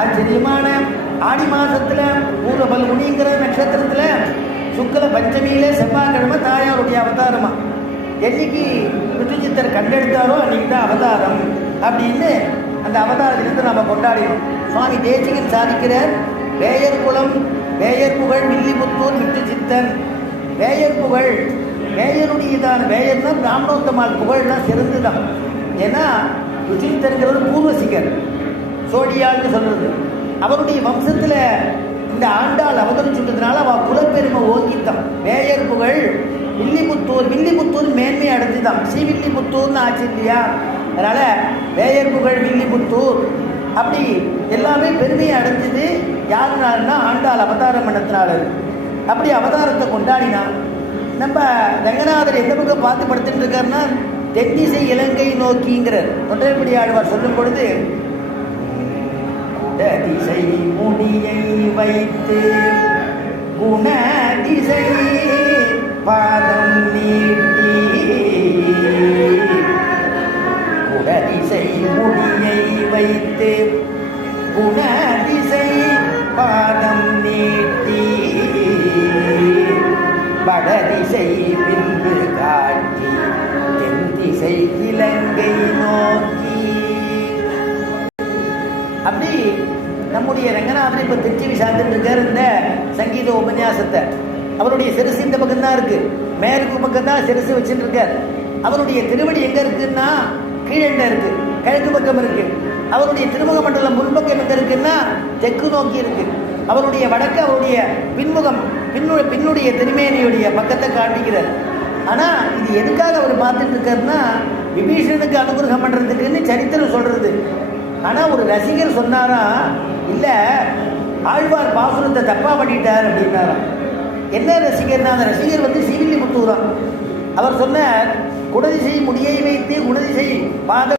ஆச்சரியமான ஆடி மாசத்துல பூர்வபல்குனிங்கிற நட்சத்திரத்துல சுக்ல பஞ்சமியில செவ்வாய்க்கிழமை தாயாருடைய அவதாரமா. என்னைக்கு விட்டுச்சித்தர் கண்டெடுத்தாரோ அன்னைக்கு தான் அவதாரம் அப்படின்னு அந்த அவதாரத்திலிருந்து நம்ம கொண்டாடினோம். சுவாமி தேசிகன் சாதிக்கிற வேயர் குளம் வேயர் புகழ் வில்லிபுத்தூர் விட்டுச்சித்தன். வேயர் புகழ் வேயருடையதான வேயர்னா பிராமணோத்தமால் புகழ்லாம் சிறந்துதான். ஏன்னா விட்டுச்சித்தருங்கிறது பூர்வசிகர் சோழியாள்னு சொல்றது. அவருடைய வம்சத்துல இந்த ஆண்டாள் அவதரிச்சுட்டதுனால அவ குலப்பெருமை ஓங்கித்தான். வேயர் புகழ் வில்லிபுத்தூர், வில்லிபுத்தூர் மேன்மை அடைஞ்சுதான், ஸ்ரீவில்லிபுத்தூர்னு ஆச்சு இல்லையா? அதனால வேயர் புகழ் வில்லிபுத்தூர் அப்படி எல்லாமே பெருமையை அடைஞ்சது யாருனாலுன்னா ஆண்டாள் அவதாரம் பண்ணத்தினால. அப்படி அவதாரத்தை கொண்டாடினா நம்ம ரங்கநாதர் எந்த பக்கம் பார்த்து படுத்துட்டு இருக்காருன்னா தென்திசை இலங்கை நோக்கிங்கிறார். தொண்டர்படி ஆழ்வார் சொல்லும் பொழுது திசை முடியை வைத்து குணதிசை பாதம் நீட்டி, குடதிசை முடியை வைத்து குணதிசை பாதம் நீட்டி, வடதிசை பின்பு காட்டி தென்திசை இலங்கை நோக்கி. அப்படி நம்முடைய ரங்கநாதன் இப்போ திருச்சி சார்ந்துட்டு இருக்கார். இந்த சங்கீத உபன்யாசத்தை அவருடைய சிரசு இந்த பக்கம் தான் இருக்கு, மேற்கு பக்கம் தான் சிரசு வச்சுட்டு இருக்கார். அவருடைய திருவடி எங்க இருக்குன்னா கீழே இருக்கு, கிழக்கு பக்கம் இருக்கு. அவருடைய திருமுக மண்டலம் முன்பக்கம் எங்க இருக்குன்னா தெற்கு நோக்கி இருக்கு. அவருடைய வடக்கு அவருடைய பின்முகம் பின்னுடைய திருமேனியுடைய பக்கத்தை காட்டிக்கிறார். ஆனா இது எதுக்காக அவர் பார்த்துட்டு இருக்காருன்னா விபீஷணனுக்கு அனுகிரகம் பண்றதுக்குன்னு சரித்திரம் சொல்றது. ஆனா ஒரு ரசிகர் சொன்னாரா, இல்ல ஆழ்வார் பாசுரத்தை தப்பா பண்ணிட்டார் அப்படின்னாரா. என்ன ரசிகர்னா அந்த ரசிகர் ஸ்ரீவில்லிபுத்தூரான். அவர் சொன்னார் குடதிசை முடியை வைத்து குணதிசை பாத